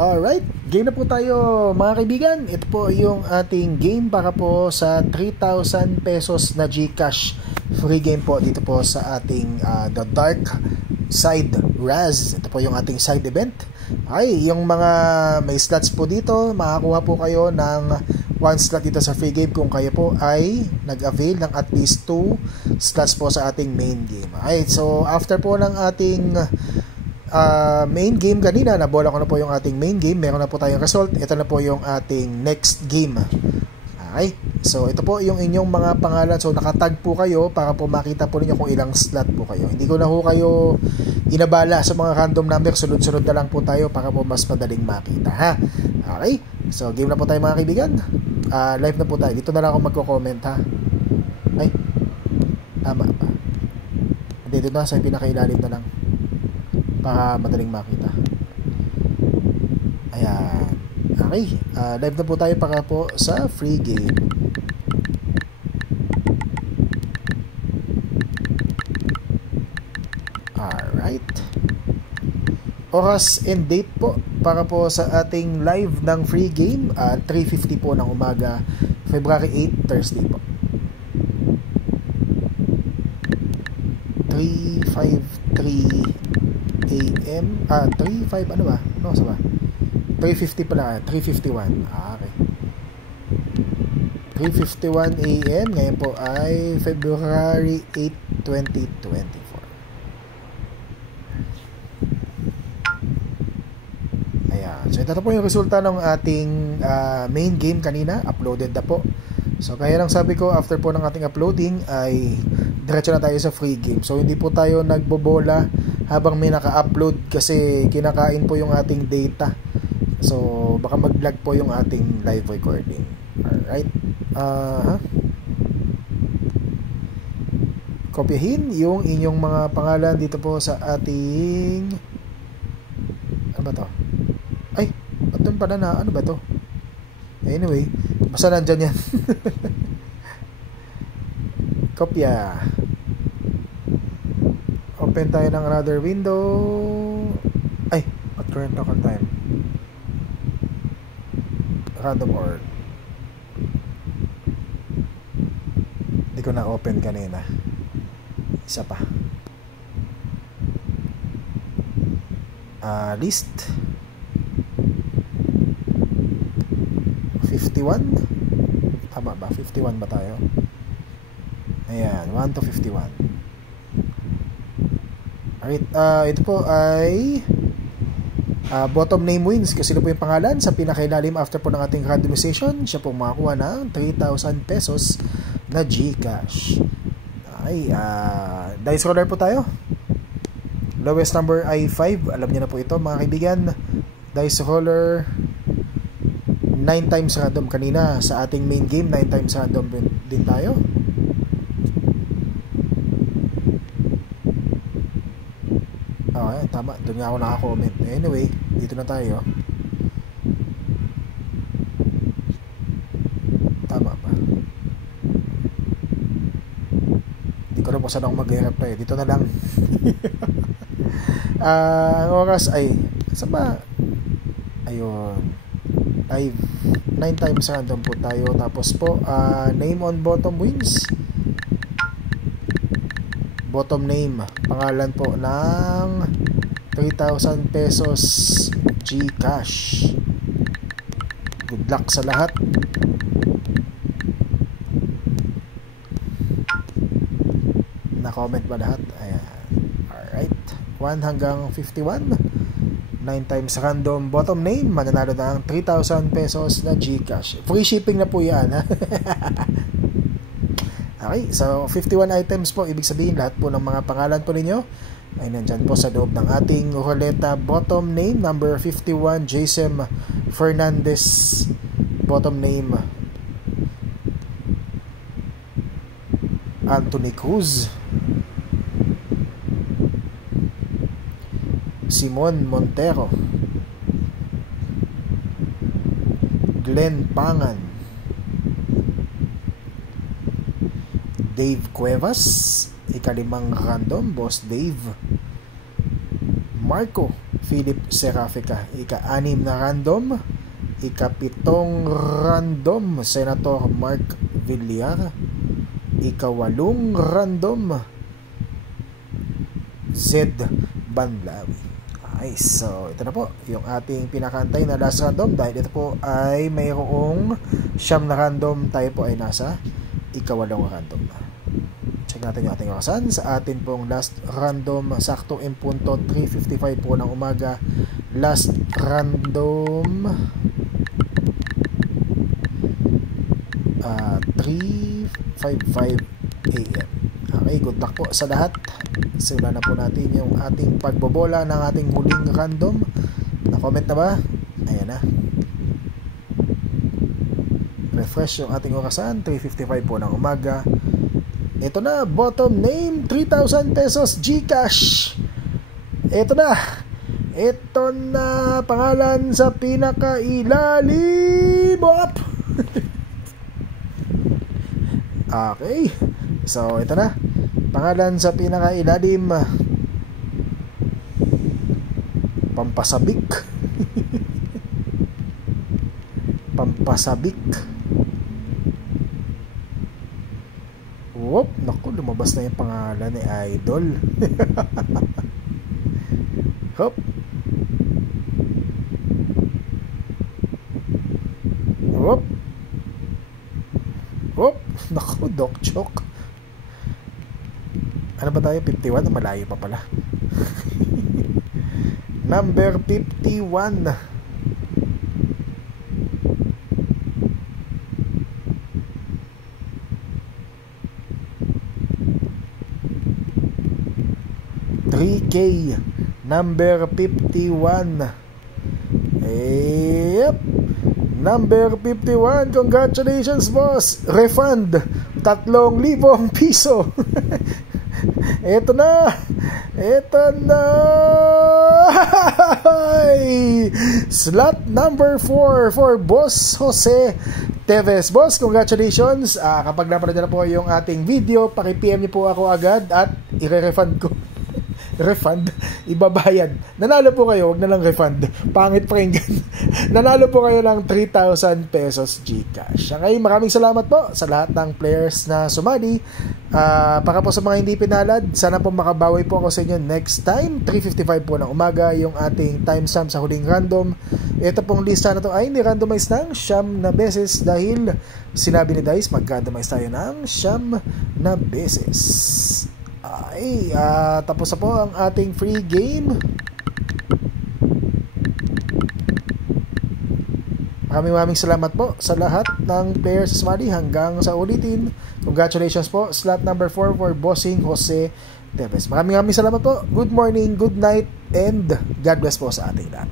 Alright, game na po tayo mga kaibigan. Ito po yung ating game para po sa 3,000 pesos na GCash. Free game po dito po sa ating The Dark Side Raz. Ito po yung ating side event. Ay, yung mga may slots po dito, makakuha po kayo ng 1 slot dito sa free game kung kayo po ay nag-avail ng at least 2 slots po sa ating main game. Ay, so after po ng ating main game kanina, nabola ko na po yung ating main game, meron na po tayong result. Ito na po yung ating next game. Okay, so ito po yung inyong mga pangalan. So nakatag po kayo para po makita po ninyo kung ilang slot po kayo. Hindi ko na po kayo inabala sa mga random number, sunod-sunod na lang po tayo para po mas madaling makita, ha. Okay, so game na po tayo mga kaibigan. Live na po tayo. Dito na lang ako magko-comment, ha. Ay, tama pa. Dito na sa pinakailalim na lang para madaling makita. Ayan. Okay. Live na po tayo para po sa free game. Alright. Oras and date po para po sa ating live ng free game. 3:50 po ng umaga, February 8, Thursday po. 3:53 AM, 3:05 ano ba? No, sa ba? 3:50 pala, 3:51. Okay. 3:51 AM, ngayon po ay February 8, 2024. Ayan. So ito po yung resulta ng ating main game kanina, uploaded na po. So kaya lang sabi ko, after po ng ating uploading ay diretso na tayo sa free game. So hindi po tayo nagbobola habang may naka-upload kasi kinakain po yung ating data. So baka mag-lag po yung ating live recording. Alright. Kopyahin yung inyong mga pangalan dito po sa ating, ano ba to? Ay, doon pala na, ano ba to? Anyway, basta nandyan yan. Kopya. Open tayo ng another window. Ay, at current local time. Random org. Hindi ko na-open kanina. Isa pa. List. 51. Tama ba? 51 ba tayo? Ayan, 1 to 51. Alright, ito po ay bottom name wins kasi ito po yung pangalan sa pinakailalim after po ng ating randomization. Siya po makakuha ng 3,000 pesos na GCash. Ay, dice roller po tayo. Lowest number ay 5. Alam niyo na po ito mga kaibigan. Dice roller 9 times random kanina sa ating main game. 9 times random din tayo. Okay, tama. Doon nga ako naka-comment. Anyway, dito na tayo. Tama pa. Hindi ko na po saan ako mag-hirap tayo. Dito na lang. Ang oras ay saan ba? Ayun. Live. 9 times random po tayo. Tapos po, name on bottom wins. Bottom name, pangalan po ng 3,000 pesos GCash. Good luck sa lahat. Na-comment ba lahat? Ayan. Alright. 1 hanggang 51. 9 times random bottom name. Mananalo ng 3,000 pesos na GCash. Free shipping na po yan, ha? Okay, so 51 items po, ibig sabihin lahat po ng mga pangalan po ninyo ay nandyan po sa loob ng ating ruleta. Bottom name, number 51, Jason Fernandez. Bottom name, Anthony Cruz. Simon Montero. Glenn Pangan. Dave Cuevas, ikalimang random, Boss Dave. Marco Philip Serafica. Ika-6 na random. Ika-7 random, Senator Mark Villar. Ika-8 random, Zed Banlawi. Okay, so ito na po yung ating pinakantay na last random. Dahil ito po ay mayroong 9 na random, tayo po ay nasa ika-8 random. Check natin yung ating orasan. Sa atin pong last random, sakto in punto 3:55 po ng umaga. Last random 3:55 AM. Okay, good luck po sa lahat. Simulan na po natin yung ating pagbobola ng ating huling random. Na-comment na ba? Ayan na. Refresh yung ating orasan. 3:55 po ng umaga. Ito na, bottom name, 3,000 pesos GCash. Ito na. Ito na, pangalan sa pinakailalim. Up! Okay. So, ito na. Pangalan sa pinakailalim. Pampasabik. Pampasabik. Whoop, naku, lumabas na yung pangalan ni Idol. Hop. Whoop. Whoop, naku, Doc Chok. Ano ba tayo? 51? Malayo pa pala. Number 51. $3K. Number 51. Yep. Number 51, congratulations boss. Refund 3,000 piso. Ito na. Ito na. Slot number 4 for Boss Jose Teves. Boss, congratulations. Kapag napanood na po yung ating video, paki-PM niyo po ako agad at i-refund ko. Refund, ibabayad. Nanalo po kayo, wag na lang refund. Pangit pakinggan. Nanalo po kayo ng 3,000 pesos GCash. Okay, maraming salamat po sa lahat ng players na sumali. Para po sa mga hindi pinalad, sana po makabawi po ako sa inyo next time. 3:55 po ng umaga yung ating timestamp sa huling random. Ito pong lista na to ay ni-randomize ng 9 na beses dahil sinabi ni Dice mag-randomize tayo ng 9 na beses. Ay, tapos na po ang ating free game. Maraming salamat po sa lahat ng players sa sumali hanggang sa ulitin. Congratulations po, slot number 4 for Bossing Jose Teves. Maraming salamat po. Good morning, good night, and God bless po sa ating lahat.